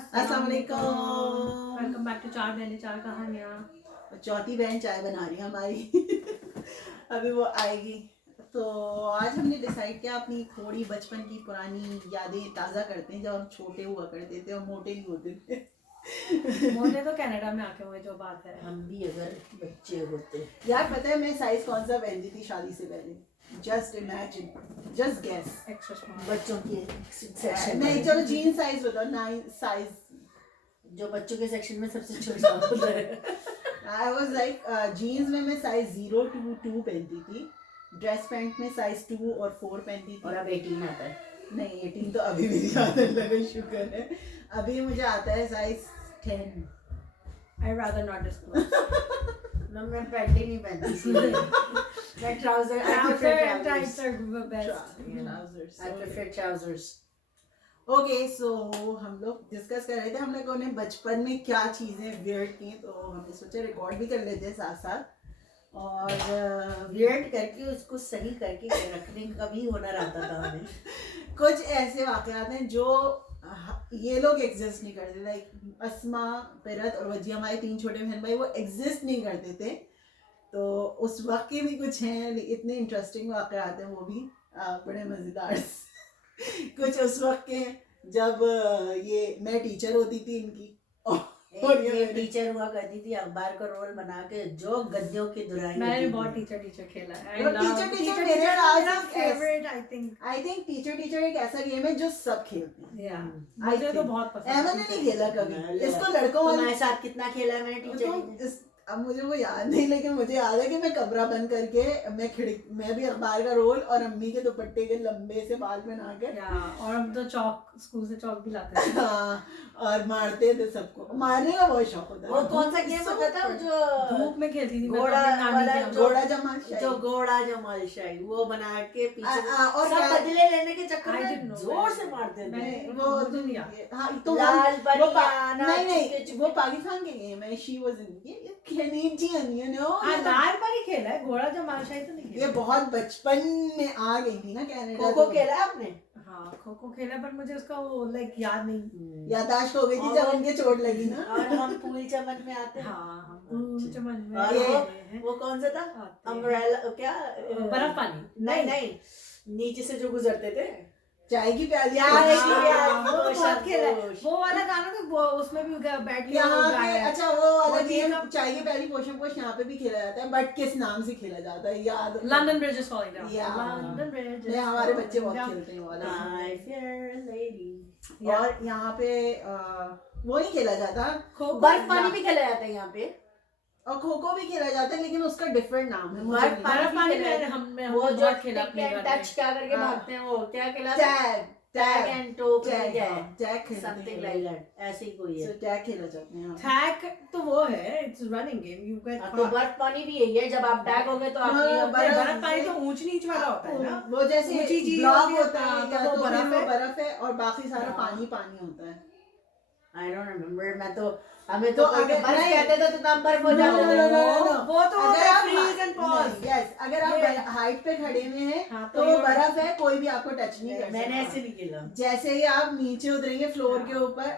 अस्सलाम वालेकुम। Welcome back to चार बहनें चार कहानियाँ। चौथी बहन चाय बना रही है हमारी अभी वो आएगी। तो आज हमने डिसाइड किया अपनी थोड़ी बचपन की पुरानी यादें ताज़ा करते हैं, जब हम छोटे हुआ करते थे और मोटे नहीं होते थे। मोटे तो कनाडा में आके हुए, जो बात है। हम भी अगर बच्चे होते। यार पता है मैं साइज कौन सा पहनती थी शादी से पहले? Just imagine, just guess. Extra small. बच्चों के सेक्शन नहीं चलो जीन साइज बताओ, 9 साइज। जो बच्चों के सेक्शन में सबसे छोटा होता है। आई वाज लाइक जीन्स में मैं साइज 0 to 2 पहनती थी, ड्रेस पैंट में साइज 2 और 4 पहनती थी। और अब 18 आता है। नहीं 18 तो अभी मेरी आदत लगे, शुक्र है। अभी मुझे आता है size 10। I rather not disclose. ना मैं पैंट ही नहीं पहनती थी। मैं trouser, I prefer trousers. Okay so हम लोग डिस्कस कर रहे थे हम लोगों ने बचपन में क्या चीज़ें वियर्ड की, तो हमने सोचा रिकॉर्ड भी कर लेते हैं साथ साथ। और वियर्ड करके उसको सही करके रखने का भी हुनर आता था हमें। कुछ ऐसे वाक़यात हैं जो ये लोग एग्जिस्ट नहीं करते, लाइक अस्मा, पिरत और वजी, हमारे 3 छोटे बहन भाई, वो एग्जिस्ट नहीं करते थे। तो उस वक्त के भी कुछ हैं, इतने इंटरेस्टिंग वाक़यात हैं वो भी, बड़े मज़ेदार। कुछ उस वक्त के जब ये मैं टीचर होती थी इनकी, और ये टीचर हुआ करती थी, अखबार का रोल बना के जो गद्यों की दुराई। मैंने बहुत टीचर खेला है। टीचर मेरा फेवरेट आई थिंक टीचर एक ऐसा गेम है जो सब खेलते हैं। मुझे तो बहुत पसंद है। मैंने नहीं खेला कभी इसको, लड़कों हमारे साथ कितना खेला है मैंने टीचर। अब मुझे वो याद नहीं, लेकिन मुझे याद है कि मैं कमरा बंद करके मैं भी अखबार का रोल और अम्मी के दुपट्टे के लंबे से बाल बना के, और हम तो चौक, स्कूल से चौक भी लाते थे। और मारते थे सबको। मारने का बहुत शौक होता है। वो कौन सा गेम होता था जो धूप में खेलती थी? घोड़ा घोड़ा जमा जो घोड़ा जमाल शाही वो बना के पीछे और सब बदले लेने के चक्कर में जोर से मारते थे। वो तो लाल परियाना नहीं वो पाकिस्तान के गेम है। She was in Canadian, you know. लाल परी खेला है, घोड़ा जमाल शाही तो नहीं खेला। ये बहुत बचपन में आ गई थी ना कनाडा। खो खो खेला आपने? हाँ खो खो खेला, पर मुझे उसका वो लाइक याद नहीं। यादाश्त हो गई थी जब उनके चोट लगी ना। और हम पूल चमन में आते हैं। हाँ पूल चमन में। और वो कौन सा था? अम्ब्रेला क्या? बर्फ पानी? नहीं नीचे से जो गुजरते थे। चाय की प्याली। वो बहुत खेला है। वो वाला गाना तो उसमें भी बैठ के यहाँ पे। अच्छा वो वाला गेम चाय की प्याली पोषण पोष यहाँ पे भी खेला जाता है, बट किस नाम से खेला जाता है याद? London bridge is falling down. London bridge हमारे बच्चे बहुत खेलते हैं वाला। My fair lady। और यहाँ पे वो नहीं खेला जाता। बर्फ पानी भी खेला जाता है यहाँ पे, और खो खो भी खेला जाता है, लेकिन उसका डिफरेंट नाम है। बर्फ पानी में वो जो खेला टच क्या करके भागते हैं, वो क्या खेला? टैग एंड टोप, टैग समथिंग लाइक दैट, ऐसे ही कोई है। सो टैग खेला जाता है। टैग तो वो है, it's running game. You get तो बर्फ पानी भी यही है, जब आप टैग हो गए तो आप बर्फ पानी तो ऊंच नीच वाला होता है ना। वो जैसे ब्लॉक होता है तो वो बर्फ है और बाकी सारा पानी होता है। I don't remember. मैं तो हमें तो अगर बर्फ कहते थे तो तब बर्फ हो जाता था। वो तो फ्रीज एंड पॉज। यस, अगर आप हाइट पे खड़े हुए हैं तो वो बर्फ है, कोई भी आपको टच नहीं कर सकता। मैंने ऐसे नहीं खेला। जैसे ही आप नीचे उतरेंगे फ्लोर के ऊपर,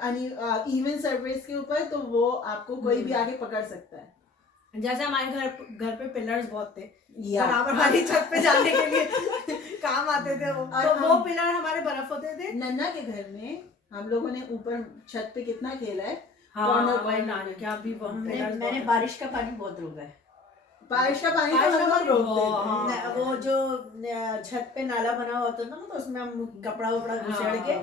इवन सरफेस के ऊपर, तो वो आपको कोई भी आगे पकड़ सकता है। जैसे हमारे घर पे पिलर्स बहुत थे, बराबर वाली छत पे जाने के लिए काम आते थे वो। तो वो पिलर हमारे बर्फ होते थे। नन्ना के घर में हम लोगों ने ऊपर छत पे कितना खेला है। क्या भी मैंने बारिश का पानी बहुत रोका है। बारिश का पानी तो हम लोग रोकते थे। वो जो छत पे नाला बना हुआ होता था ना, तो उसमें हम कपड़ा वपड़ा घुसेड़ के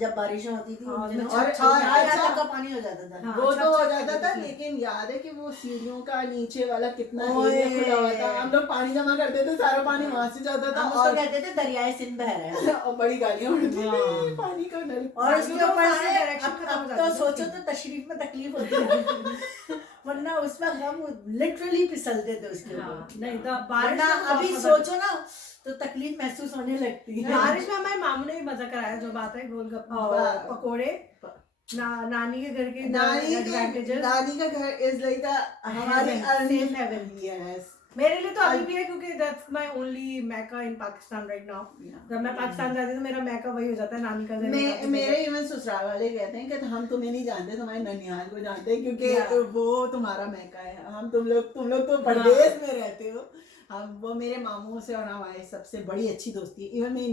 जब बारिशें होती थी और का पानी हो जाता था। वो तो हो जाता था, लेकिन याद है कि वो सीढ़ियों का नीचे वाला कितना एरिया खुला हुआ था। हम लोग पानी जमा करते थे, सारा पानी वहां से जाता था। और कहते थे दरियाए सिंध बह रहा है। और बड़ी गालियां उड़ती थी पानी का नल। और उसके ऊपर से अब तो सोचो तो तशरीफ में तकलीफ होती है, वरना उसमें हम लिटरली फिसलते थे उसके ऊपर। नहीं तो वरना अभी सोचो ना तो तकलीफ महसूस होने लगती है। बारिश में हमारे मामू ने भी मजा कराया। जो बात है गोलगप्पा, पकोड़े, नानी के घर के नानी का घर इज लाइक हमारी अर्निंग हेवन। यस, मेरे लिए तो अभी भी है क्योंकि दैट्स माय ओनली मैका इन पाकिस्तान राइट नाउ। जब मैं पाकिस्तान जाती हूँ तो मेरा मैका वही हो जाता है, नानी का घर। मेरे इवन ससुराल वाले कहते हैं कि हम तुम्हें नहीं जानते, तुम्हारे ननिहाल को जानते हैं क्योंकि वो तुम्हारा मैका है। हम तुम लोग तो परदेश में रहते हो। हम वो मेरे मामू से और हमारी सबसे बड़ी अच्छी दोस्ती है। इवन मेरी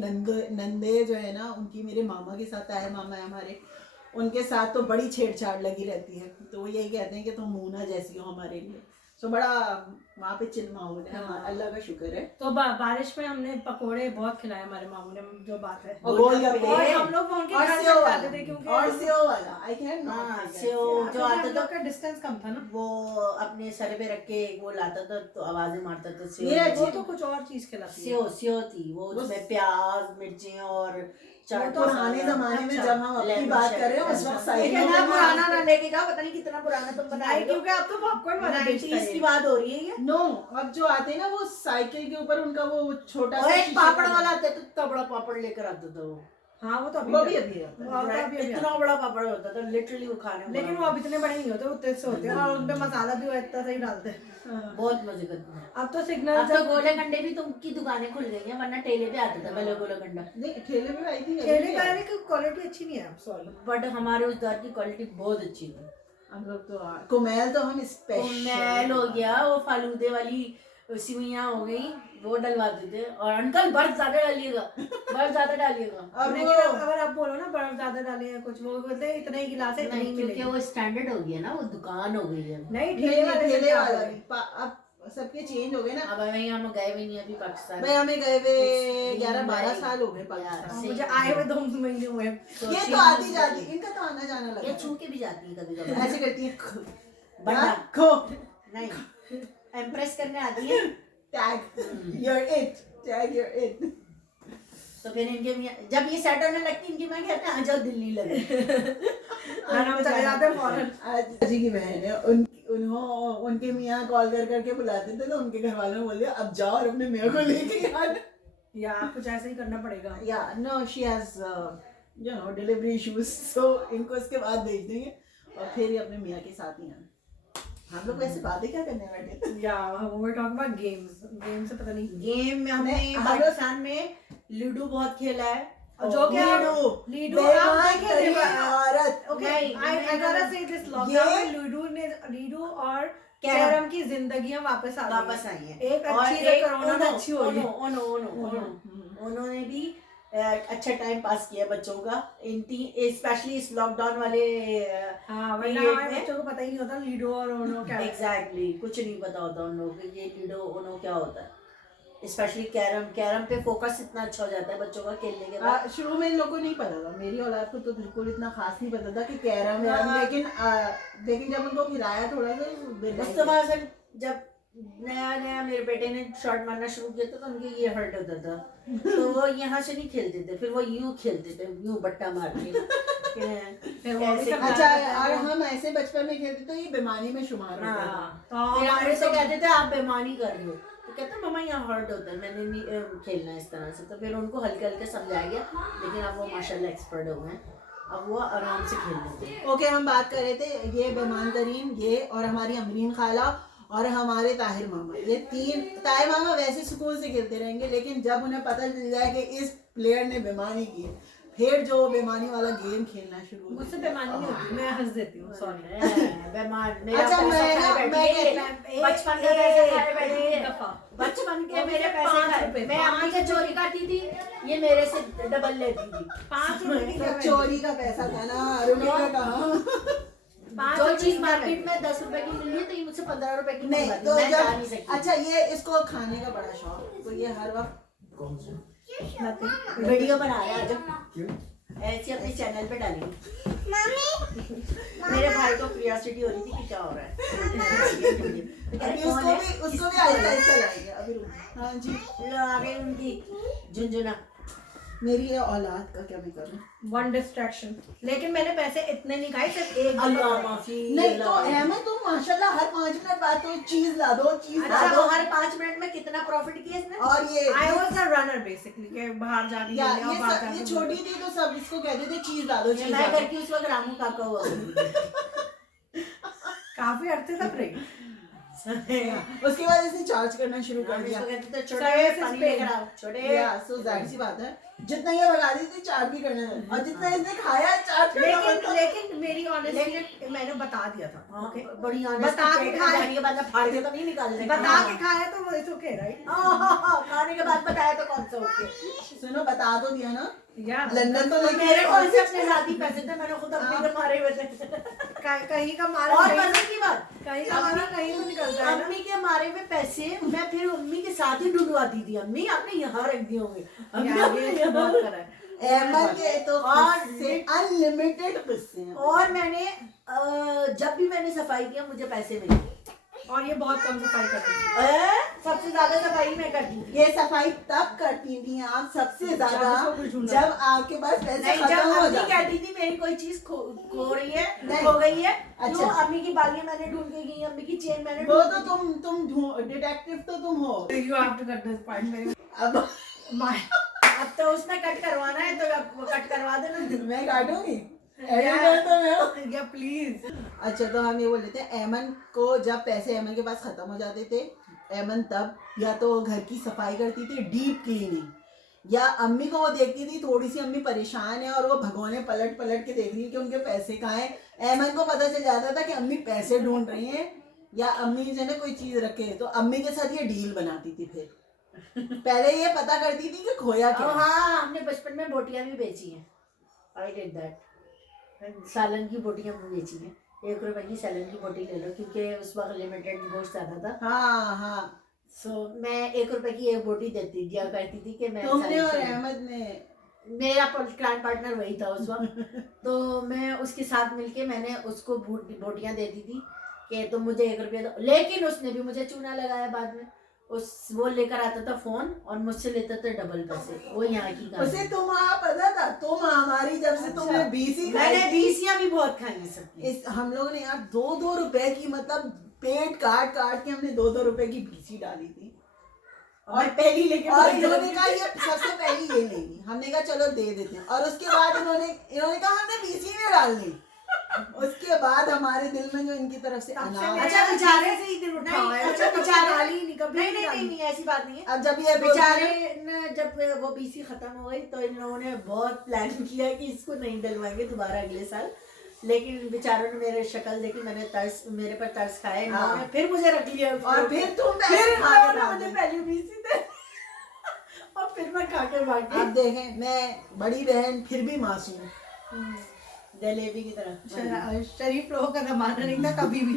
नंदे जो है ना, उनकी मेरे मामा के साथ आए, मामा है हमारे, उनके साथ तो बड़ी छेड़छाड़ लगी रहती है। तो वो यही कहते हैं कि तुम मूना जैसी हो हमारे लिए। तो बड़ा वहाँ पे चिल माहौल है, अल्लाह का शुक्र है। तो बारिश में हमने पकोड़े बहुत खिलाए हमारे मामू ने, जो बात है। और गोलगप्पे, और हम लोग उनके घर से खाते थे क्योंकि और सेव वाला आई कैन सेव जो आता था का डिस्टेंस कम था ना, वो अपने सर पे रख के वो लाता था तो आवाजें मारता था। मेरा वो तो कुछ और चीज खिलाती है। सेव थी वो, उसमें प्याज मिर्ची और चाट। तो पुराने जमाने में जब हम अपनी बात कर रहे हैं उस वक्त लेकिन ना पुराना ना लेके जाओ, पता नहीं कितना पुराना तुम बनाए, क्योंकि अब तो पॉपकॉर्न वाला 90s की बात हो रही है ये। नो, अब जो आते हैं ना वो साइकिल के ऊपर उनका वो छोटा और सा एक पापड़ वाला आता है, तो इतना बड़ा पापड़ लेकर आता था वो। हाँ वो तो वो भी अभी इतना बड़ा पापड़ होता था लिटरली वो खाने में। लेकिन वो अब इतने बड़े नहीं होते, उतने से होते हैं और उनपे मसाला भी वो इतना सही डालते हैं। बहुत मजे करते हैं। अब तो सिग्नल अब तो गोले कंडे भी तुमकी दुकानें खुल गई हैं, वरना ठेले पे आता था पहले गोला कंडा। नहीं, ठेले पे आई थी, ठेले का की क्वालिटी अच्छी नहीं है, सॉरी, बट हमारे उस दर की क्वालिटी बहुत अच्छी थी। हम लोग तो कुमेल तो हम स्पेशल मैल हो गया, वो फालूदे वाली सिवैयां हो गई, वो डलवाते थे। और अंकल बर्फ ज्यादा डालिएगा, बर्फ ज्यादा डालिएगा। लेकिन अगर आप बोलो ना बर्फ ज्यादा डाली है कुछ, वो बोलते हैं इतने ही गिलास है, इतने ही क्योंकि वो स्टैंडर्ड हो गया ना, वो दुकान हो गई है। नहीं ठेले वाला भी अब सबके चेंज हो गए ना। अब हमें हम गए भी नहीं अभी पाकिस्तान। भाई हमें गए हुए 11-12 साल हो गए पाकिस्तान। मुझे आए हुए 2 महीने हुए। ये तो आती जाती, इनका तो आना जाना लगा। ये छू के भी जाती है कभी कभी, ऐसे करती है बड़ा खो नहीं, इम्प्रेस करने आती है। Tag you're it, tag you're it। तो फिर इनके जब ये सेट होने लगती इनकी मैं कहते हैं आ जाओ दिल्ली लगे। हम चले जाते हैं फौरन। आज जी की बहन है, उनके मियाँ कॉल कर करके बुलाते थे तो उनके घर वालों ने बोल दिया अब जाओ और अपने मियाँ को लेके आना। या कुछ ऐसा ही करना पड़ेगा। या no, she has you know delivery issues, so इनको इसके बाद भेज देंगे और फिर ये अपने मियाँ के साथ ही आना। हम लोग वैसे बातें क्या करने बैठे? या वी टॉक अबाउट गेम्स से पता नहीं। गेम में हमने पाकिस्तान में लूडो बहुत खेला है। जो क्या लूडो औरत, ओके आई गोटा से दिस लॉकडाउन में लूडो और कैरम की जिंदगियां वापस आई हैं। एक अच्छी है, कोरोना में अच्छी हो गई। उन्होंने भी अच्छा टाइम पास किया बच्चों का, स्पेशली इस लॉकडाउन वाले। हाँ, वरना हमारे बच्चों को पता ही नहीं होता लूडो और ओनो क्या है। एग्जैक्टली, कुछ नहीं पता होता उन लोगों को ये लूडो ओनो क्या होता है। स्पेशली कैरम पे फोकस इतना अच्छा हो जाता है बच्चों का खेलने के बाद। शुरू में इन लोगों को नहीं पता था, मेरी औलाद को तो बिल्कुल इतना खास नहीं पता था कि कैरम है, लेकिन जब उनको खिलाया थोड़ा सा, जब नया मेरे बेटे ने शॉट मारना शुरू किया था तो उनके ये हर्ट होता था, तो वो यहाँ से नहीं खेलते थे, फिर वो यूं खेलते थे, यूं बट्टा मार के। अच्छा, और हम ऐसे बचपन में खेलते तो ये बेमानी में शुमार होता था। तो हमारे से कहते थे आप बेमानी कर रहे हो, तो कहते मम्मा यहाँ हर्ट होता है, मैंने नहीं खेलना इस तरह से। तो फिर उनको हल्के हल्के समझाया गया, लेकिन अब वो माशाल्लाह एक्सपर्ट हो गए, अब वो आराम से खेल लेते हैं। ओके, हम बात कर रहे थे ये बेमान तरीन, ये और हमारी अमरीन खाला और हमारे ताहिर मामा, ये तीन। ताहिर मामा वैसे सुकून से खेलते रहेंगे, लेकिन जब उन्हें पता चल जाए कि इस प्लेयर ने बेमानी की है, फिर जो बेमानी वाला गेम खेलना शुरू। मुझसे बेमानी नहीं होती, मैं हंस देती हूँ, सॉरी। बेमान अच्छा, बचपन के पैसे खाए बैठिए, बचपन के मेरे पैसे खाए, मैं अम्मी से चोरी करती थी, ये मेरे से डबल लेती थी। 5 रुपए की चोरी का पैसा था ना, रुपये का कहाँ। जो चीज मार्केट में 10 रुपए की मिल रही है तो ये मुझसे 15 रुपए की नहीं, तो तो जा नहीं सकती। अच्छा, ये इसको खाने का बड़ा शौक, तो ये हर वक्त वीडियो बना रहा है जब ऐसे अपने चैनल पे डालेंगे। मेरे भाई को क्यूरियोसिटी हो रही थी कि क्या हो रहा है। अभी उसको भी आहिस्ता आहिस्ता लाएंगे। अभी रुको। हाँ जी, आगे उनकी झुनझुना। मेरी ये औलाद का क्या मैं करूं? One distraction. लेकिन मैंने पैसे इतने नहीं खाए, सिर्फ एक अल्लाह माफी। नहीं तो अहमद, तुम माशाल्लाह हर 5 मिनट बाद तो चीज ला दो, चीज ला अच्छा, दो। हर 5 मिनट में कितना प्रॉफिट किया इसने? और ये I was a runner basically, के बाहर जाने के लिए और बाहर ये छोटी थी तो सब इसको कहते थे चीज ला दो, चीज मैं ला दो। करके उस वक्त रामू काका हुआ। काफी अरसे तक रही। उसके बाद इसने चार्ज करना शुरू कर दिया। कहते थे Service छोटे is पानी paid. लेकर आओ छोटे। सो जाहिर सी बात है, जितना ये भगा दी थी चार्ज भी करना था, और जितना इसने खाया चार्ज करना था। लेकिन मेरी ऑनेस्टली मैंने बता दिया था। हाँ, ओके, बड़ी बता के खाए, खाने के बाद में फाड़ के तो नहीं निकाल सकते। बता के खाया तो वो इट्स ओके राइट। खाने के बाद बताया तो कौन सा ओके। सुनो, बता तो दिया ना, या लंदन तो लेके मेरे कौन से अपने जाती पैसे थे, मैंने खुद अपने के मारे हुए थे। कहीं का मारा और कहीं- मजे की बात, कहीं का मारा कहीं तो निकलता है ना। अम्मी के मारे हुए पैसे मैं फिर अम्मी के साथ ही ढूंढवाती थी। अम्मी आपने यहाँ रख दिए होंगे, अम्मी आपने ये यहाँ बहुत करा है। अहमद के तो और अनलिमिटेड किस्से हैं। और मैंने जब भी मैंने सफाई किया मुझे पैसे मिले। और ये बहुत कम सफाई करती थी। सबसे ज्यादा सफाई मैं करती थी। ये सफाई तब करती थी आप सबसे ज्यादा इसको कुछ ढूंढना जब आपके पास पैसे नहीं, जब खत्म हो अम्मी जाते। कहती थी मेरी कोई चीज खो रही है, नहीं। खो गई है, अच्छा। तो अम्मी की बालियां मैंने ढूंढ के गई, अम्मी की चेन मैंने वो ढूंढ तो तुम डिटेक्टिव तो तुम हो। You have to cut this point मेरे अब अब तो उसमें कट करवाना है तो अब वो कट करवा देना। मैं काटूंगी, एडिटर तो मैं हूँ। या प्लीज। अच्छा, तो हम ये बोल रहे थे, ऐमन को जब पैसे ऐमन के पास खत्म हो जाते थे, ऐमन तब या तो घर की सफाई करती थी, डीप क्लीनिंग, या अम्मी को वो देखती थी थोड़ी सी अम्मी परेशान है और वो भगोने पलट पलट के देख रही है कि उनके पैसे कहाँ हैं। ऐमन को पता चल जाता था कि अम्मी पैसे ढूंढ रही हैं या अम्मी जो है ना कोई चीज रखे, तो अम्मी के साथ ये डील बनाती थी। फिर पहले ये पता करती थी कि खोया क्या है। हाँ, हमने बचपन में बोटियां भी बेची हैं। I did that. सालन की बोटियां भी बेची हैं। 1 रुपए की सालन की बोटी ले लो, क्योंकि उस वक्त लिमिटेड गोश्त आता था। हाँ हाँ, सो मैं 1 रुपए की एक बोटी देती दिया करती थी कि मैं तुमने और सालन से- अहमद ने मेरा क्लाइंट पार्टनर वही था उस वक्त। तो मैं उसके साथ मिलके मैंने उसको बोटियां देती थी कि तुम मुझे 1 रुपया दो। लेकिन उसने भी मुझे चूना लगाया बाद में। वो लेकर आता था फोन और मुझसे लेता था डबल पैसे। वो यहाँ की कहानी। उसे तुम्हारा पता था, तुम हमारी जब से तुमने अच्छा। बीसी मैंने खाई थी, 20 भी बहुत खाई हैं सबकी। इस हम लोगों ने यार 2-2 रुपए की, मतलब पेट काट काट के हमने 2-2 रुपए की बीसी डाली थी। और पहली लेके और भाग इन्होंने जाती कहा थी। ये सबसे पहली ये लेंगी, हमने कहा चलो दे देते हैं। और उसके बाद इन्होंने कहा हमने बीसी में डालनी। उसके बाद हमारे दिल में जो इनकी तरफ से तब से अनाज, अच्छा, बेचारे से ही दिन नहीं, उठाया। अच्छा, कभी बेचारे- डाली नहीं, कभी नहीं नहीं नहीं डाली। नहीं ऐसी बात नहीं है। अब जब ये बोलते हैं- बेचारे ने जब वो बीसी खत्म हो गई तो इन लोगों ने बहुत प्लान किया कि इसको नहीं डलवाएंगे दोबारा अगले साल। लेकिन बेचारों ने मेरे शक्ल देखी, मेरे पर तरस खाया, इन्होंने हाँ। फिर मुझे रख लिया। और फिर तुम फिर पैसे खा के इन्होंने भाग मुझे गए। पहली बीसी दे और फिर मैं खा के भाग अब गई देखें, मैं बड़ी बहन फिर भी मासूम, जलेबी की तरह। शरीफ लोगों का जमाना नहीं था कभी भी।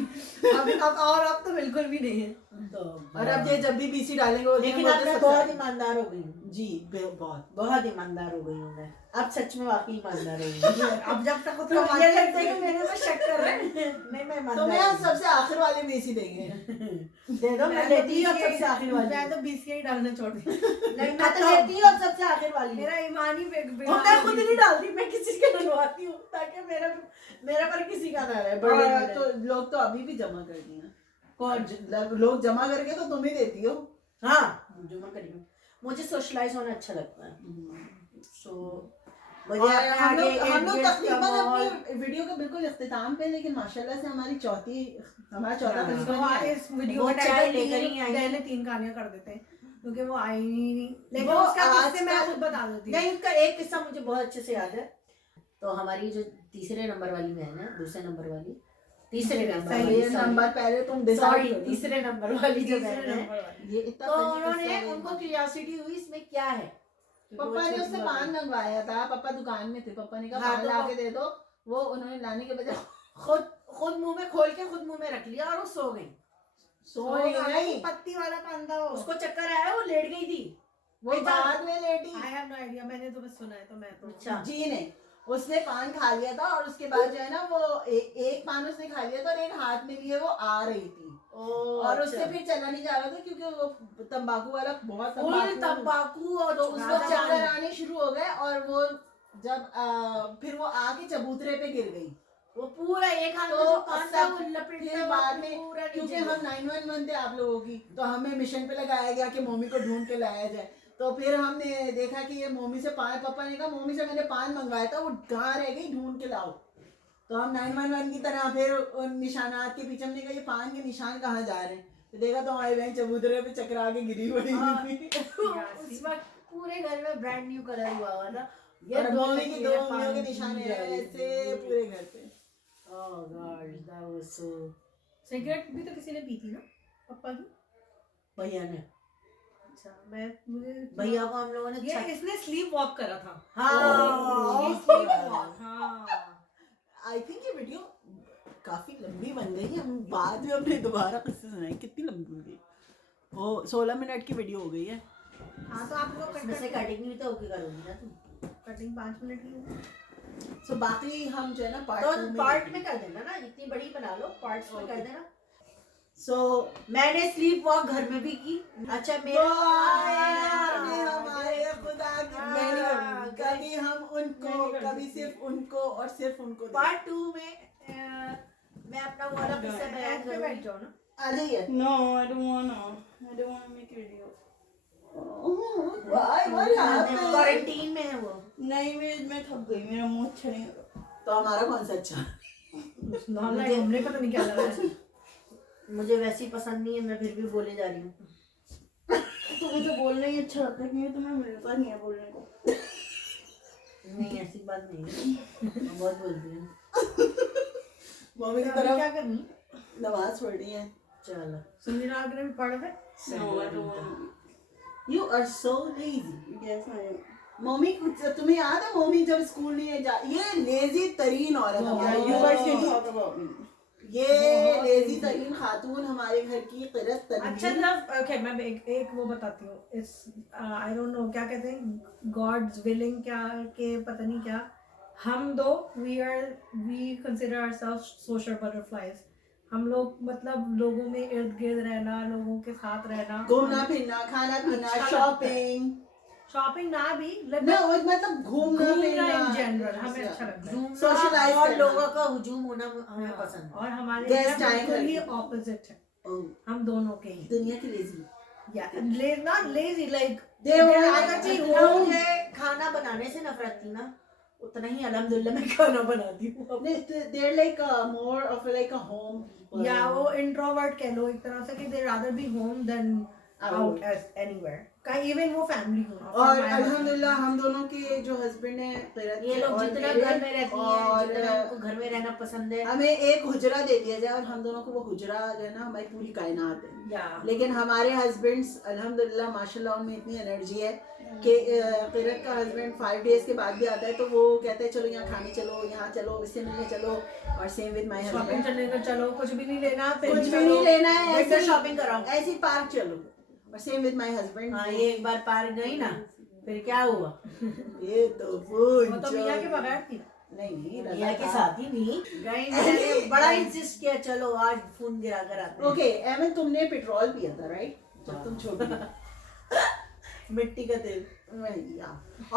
अब तो बिल्कुल भी नहीं है। तो और अब ये जब भी बीसी डालेंगे वो लेकिन बोलते अब मैं सबसे बहुत आगे। ईमानदार हो गई हूँ। जी बहुत। बहुत ईमानदार हो गई हूँ मैं। अब सच में वाकई ईमानदार हो गई हूँ। अब जब तक खुद तो का मुझे लगता है कि मेरे में शक कर रहे हैं। नहीं, मैं ईमानदार तुम्हें हम हूँ। सबसे आखिर वाले बीसी देंगे। दे दो, मैं लेती हूँ सबसे आखिर वाली। मैं तो बीसी ही डालना छोड़ दी। नहीं, मैं तो लेती हूँ अब सबसे आखिर वाली। मेरा ईमान ही और मैं खुद नहीं डालती, मैं किसी के डलवाती हूँ ताकि मेरा पर किसी का ना रहे। बड़े और बड़े। तो लोग तो अभी भी जमा कर दिए। कौन? लोग जमा करके तो तुम ही देती हो। हाँ, जुम्मा करी। मुझे सोशलाइज होना अच्छा लगता है। सो मुझे और अपने हम आगे लोग एक तकरीबन गेस्ट का माहौल- अपनी वीडियो के बिल्कुल इख्तिताम पे, लेकिन माशाल्लाह से हमारा चौथा हाँ। तकरीबन तो है। इस वीडियो वो का चाय टाइटल लेकर ही आई। पहले 3 कहानियां कर देते हैं क्योंकि वो आई ही नहीं। लेकिन वो उसका आज किस्से मैं का- खुद बता देती हूँ। नहीं, उसका एक किस्सा मुझे बहुत अच्छे से याद है। तो हमारी जो तीसरे नंबर वाली बहन है, दूसरे नंबर वाली, तीसरे नंबर सही वाली, ये नंबर पहले तुम सॉरी, डिसाइड करो। तीसरे नंबर वाली जो तीसरे बहन है, नंबर वाली। ये इतना तो funny उन्होंने किस्सा है। उनको क्यूरियोसिटी हुई इसमें क्या है। क्योंकि वो पापा ने छोटी उससे बात पान है। मंगवाया था, पापा दुकान में थे, पापा ने कहा हाँ, पान तो ला वो- के दे दो। वो उन्होंने लाने के बजाय खुद मुंह में खोल के खुद मुंह में रख लिया और वो सो गई। सो नहीं, पत्ती वाला पान था वो। उसको चक्कर आया, वो लेट गई थी। वो बाद में लेटी। I have no idea, मैंने तो बस सुना है तो मैं तो अच्छा, जी नहीं, उसने पान खा लिया था और उसके बाद जो है ना वो एक पान उसने खा लिया था और एक हाथ में लिए वो आ रही थी। और उससे फिर चला नहीं जा रहा था क्योंकि वो तंबाकू वाला बहुत फुल तंबाकू और तो उसको ज्यादा चक्कर पानी। आने शुरू हो गए और वो जब फिर वो आके चबूतरे पे गिर गई। वो पूरा एक हाथ तो में जो पान था सब वो लपेटता फिर हुआ बाद में पूरा क्योंकि नीचे हम 911 थे आप लोगों की, तो हमें मिशन पे लगाया गया कि मोमी को ढूंढ के लाया जाए। तो फिर हमने देखा कि ये मोमी से पान, पापा ने कहा मोमी से मैंने पान मंगवाया था, वो कहाँ रह गई, ढूंढ के लाओ। तो हम 911 की तरह फिर उन निशानात के पीछे हमने कहा ये पान के निशान कहाँ जा रहे हैं। देखा तो हमारी बहन चबूतरे पे चकरा के गिरी पड़ी थी। उस वक्त पूरे घर में ब्रांड न्यू कलर हुआ हुआ था। और मम्मी की 2 उंगलियों के निशान है ऐसे पूरे घर पे। Oh gosh, that was so. Cigarette भी तो किसी ने पी थी ना पापा की। भैया ने, अच्छा मुझे भैया को हम लोगों ने ये इसने स्लीप वॉक करा था। हाँ ये स्लीप वॉक, हाँ आई थिंक ये वीडियो काफी लंबी बन गई है, हम बाद में अपने दोबारा किससे सुनाएं। कितनी लंबी हो गई वो? 16 मिनट की वीडियो हो गई है। हाँ तो आप लोग इसमें से कटिंग भी तो होके करोगी ना तुम। कटिंग 5 मिनट की होगी। सो बाकी हम जो है ना तो पार्ट में कर देना ना, इतनी बड़ी बना लो, पार्ट्स में कर देना। सो मैंने स्लीप वॉक घर में भी की। अच्छा मेरा हमारे खुदा की मैं नहीं करूंगी। कभी हम उनको, कभी सिर्फ उनको और सिर्फ उनको पार्ट 2 में मैं अपना वो वाला किस्सा बयान पे बैठ करूंगी। जाओ ना। आ जाइए। No, I don't wanna make a video. Quarantine में है वो। नहीं मैं थक गई, मेरा मुंह अच्छा नहीं हो रहा। तो हमारा कौन सा अच्छा? हमने पता नहीं क्या लगा है। मुझे वैसे ही पसंद नहीं है, मैं फिर भी बोले जा रही हूँ। तुम्हें तो बोलना ही अच्छा लगता है, क्योंकि तुम्हें मिलता नहीं है बोलने को। नहीं ऐसी बात नहीं है, मैं बहुत बोलती हूँ। मम्मी की क्या तरफ करनी? नमाज पढ़ रही है। चलो सुनीला आगरा में पढ़ा है। No, I don't wanna. You are so lazy. Yes, I am. Mummy तुम्हें याद है मम्मी जब स्कूल नहीं जा, ये लेजी तरीन औरत हमारी। You guys can talk about me. ये लेजी तरीन खातून हमारे घर की किरत तनवीर। अच्छा लव ओके मैं एक वो बताती हूँ। इस आई डोंट नो क्या कहते हैं, गॉड्स विलिंग क्या के पता नहीं क्या, हम दो we consider ourselves social butterflies. हम लोग मतलब लोगों में इर्द गिर्द रहना, लोगों के साथ रहना, घूमना फिरना, खाना पीना, अच्छा शॉपिंग। शॉपिंग ना भी ना वो मतलब घूमना फिरना इन जनरल हमें अच्छा लगता है। Socialize और करना। लोगों का हुजूम होना हमें पसंद है। और हमारे Guest आए बिल्कुल ही घर पे। ऑपोजिट है, Oh, हम दोनों के ही। दुनिया की लेजी। नॉट लेजी लाइक मुझे खाना बनाने से नफरत थी ना, उतना ही अल्हम्दुलिल्लाह मैं खाना बनाती हूँ। They're like more of like a home. या वो इंट्रोवर्ट कह लो एक तरह से कि they rather be home than out as anywhere का, इवन वो फैमिली हो। और अल्हम्दुलिल्लाह हम दोनों के जो हस्बैंड हैं किरत ये लोग और जितना मेरे, घर में रहती हैं, और जितना उनको घर में रहना पसंद है। हमें एक हुजरा दे दिया जाए और हम दोनों को वो हुजरा जो है ना हमारी पूरी कायनात है। या लेकिन हमारे हस्बैंड्स अल्हम्दुलिल्लाह माशाल्लाह उनमें इतनी एनर्जी है कि किरत का हस्बैंड 5 डेज के बाद भी आता है तो वो कहते हैं चलो यहाँ खाने चलो, यहाँ चलो, इससे मिलने चलो। और same with my shopping husband, चलने का चलो, कुछ भी नहीं लेना, फिर कुछ भी नहीं लेना है, ऐसे ऐसे शॉपिंग कराओ। ऐसी पार्क चलो। और सेम विद माय हस्बैंड। हाँ ये एक बार पार्क गई ना, फिर क्या हुआ? ये तो वो तो मियाँ के बगैर थी। नहीं भैया के साथ ही नहीं गई, मैंने बड़ा इंसिस्ट किया चलो आज फोन गिरा कर आते हैं। ओके एमन तुमने पेट्रोल पिया था राइट जब तुम छोटी थी। मिट्टी का तेल। वही, या।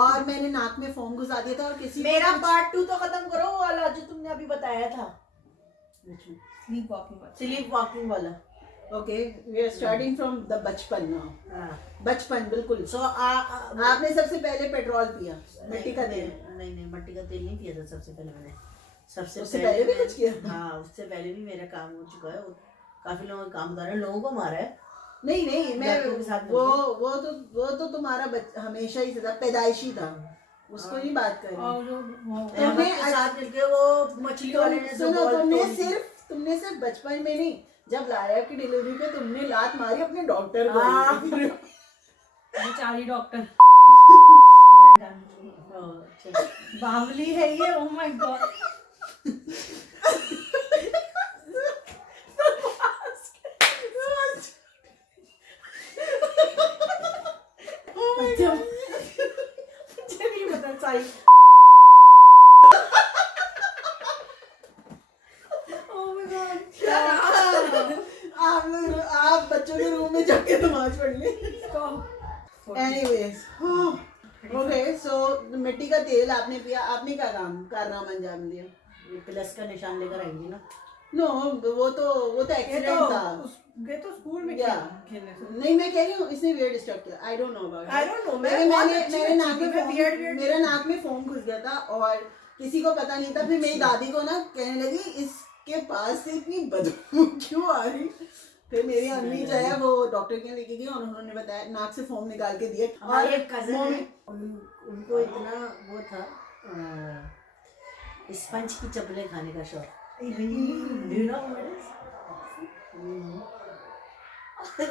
और मैंने नाक में फोम घुसा दिया था और किसी मेरा पार्ट 2 तो खत्म करो, वो वाला जो तुमने अभी बताया था, स्लीप वॉकिंग वाला। स्लीप वॉकिंग वाला। Okay we are starting from the bachpan now. हाँ बचपन बिल्कुल। सो आपने सबसे पहले पेट्रोल पिया, मिट्टी का तेल। नहीं मट्टी का तेल नहीं पिया था सबसे पहले मैंने। उससे पहले भी कुछ किया? हाँ उससे पहले भी मेरा काम हो चुका है, काफी लोगों का काम कर रहे हैं, लोगों को मारा है। नहीं मैं लड़कों के साथ वो तो तुम्हारा हमेशा ही से था, पैदाइशी था, उसको नहीं बात कर रही। और जो तुमने साथ मिलके वो मछली वाले ने सुनो तुमने सिर्फ बचपन में नहीं, जब लाया की डिलीवरी पे तुमने लात मारी अपने डॉक्टर को। बेचारी डॉक्टर बावली है ये, ओह माय गॉड। मुझे नहीं पता सही। Oh my God. आप बच्चों के रूम में जाके नमाज पढ़ ले। एनीवेज ओके सो मिट्टी का तेल आपने पिया, आपने क्या कारनामा अंजाम दिया? प्लस का निशान लेकर आएंगी ना। नो वो तो एक्सीडेंट था। ये तो स्कूल में या खेलने से। नहीं मैं कह रही हूँ इसने वियर्ड डिस्टर्ब किया। I don't know about I don't know, मेरे नाक में फोम घुस गया था और किसी को पता नहीं था। फिर मेरी दादी को ना कहने लगी इसके पास से इतनी बदबू क्यों आ रही। फिर मेरी अम्मी जो है वो डॉक्टर के यहाँ लेके गई और उन्होंने बताया, नाक से फोम निकाल के दिया। हमारे एक कजन है, उनको इतना वो था स्पंज की चप्पलें खाने का शौक। Do you know what it is?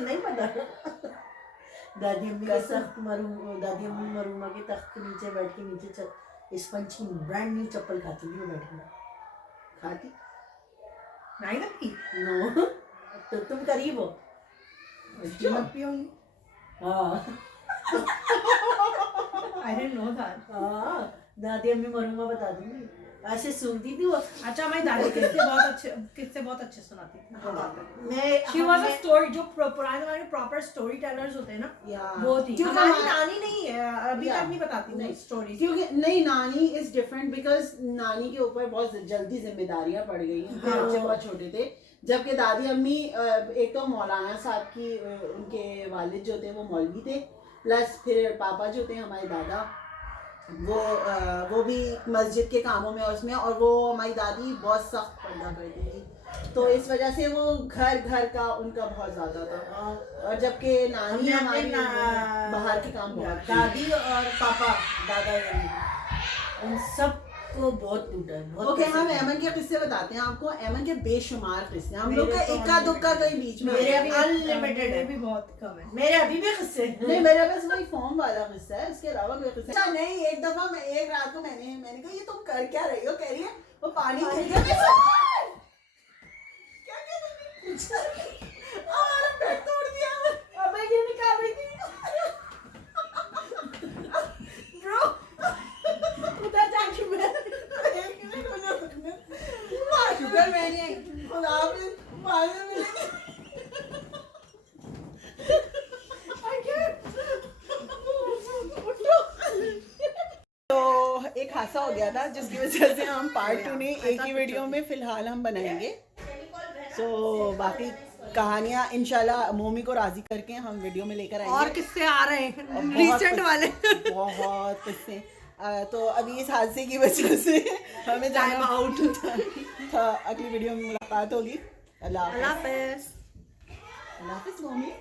नहीं पता। दादी अम्मी के दादी अम्मी मरूमा के तख्त के नीचे बैठ के नीचे स्पंज की ब्रांड न्यू चप्पल खाती थी वो बैठ के। खाती? नहीं लगती। नो। तो तुम करीब हो। मैं पीऊंगी। हाँ। I didn't know that. हाँ, दादी अम्मी मरूमा बता दूंगी। ऐसे सुनती थी वो। अच्छा, हमारी दादी किससे बहुत अच्छे सुनाती थी। She was a मैं story, जो पुराने जमाने के प्रॉपर स्टोरी टेलर्स होते हैं ना, वो थी। क्योंकि हमारी नानी नहीं है, अभी Yeah. तक नहीं बताती नहीं स्टोरी। क्योंकि नहीं, नानी इज डिफरेंट बिकॉज नानी के ऊपर बहुत जल्दी जिम्मेदारियां पड़ गई हैं, हाँ। बच्चे बहुत छोटे थे। जबकि दादी अम्मी एक तो मौलाना साहब की उनके वालिद जो थे वो मौलवी थे, प्लस फिर पापा जो थे हमारे दादा वो भी मस्जिद के कामों में उसमें, और वो हमारी दादी बहुत सख्त पर्दा करती थी, तो इस वजह से वो घर का उनका बहुत ज्यादा था। और जबकि नानी हमारी बाहर के काम बहुत की। दादी और पापा दादा उन सब को बहुत टूटा है। बहुत ओके, हम पैसे ऐमन के किस्से बताते हैं आपको। ऐमन के बेशुमार किस्से, हम लोग का मेरे तो इक्का दुक्का कहीं बीच में मेरे है। अभी अनलिमिटेड है। भी बहुत कम है। मेरे अभी भी किस्से नहीं, मेरे पास वही फॉर्म वाला किस्सा है, उसके अलावा कोई किस्सा अच्छा नहीं। एक दफा एक रात को मैंने कहा ये तुम कर क्या रही हो? कह रही है वो पानी गिर गया। मैं क्या कर रही थी? हमारा बेड तोड़ दिया। अबे ये निकाल रही थी। ब्रो उधर जाके मैं शुक्र मैं नहीं आई। खुदा हाफिज़, बाद में मिलेंगे। तो एक हादसा हो गया था जिसकी वजह से हम पार्ट 2 नहीं, एक ही वीडियो में फिलहाल हम बनाएंगे। सो बाकी कहानियाँ इंशाल्लाह मोमी को राजी करके हम वीडियो में लेकर आएंगे। और किससे आ रहे हैं बहुत रिसेंट कुछ- वाले? बहुत किस्से। तो अभी इस हादसे की वजह से हमें जाना आउट था। अगली वीडियो में मुलाकात होगी। अल्लाह हाफ़िज़। अल्लाह हाफ़िज़। अल्लाह हाफ़िज़ मोमी।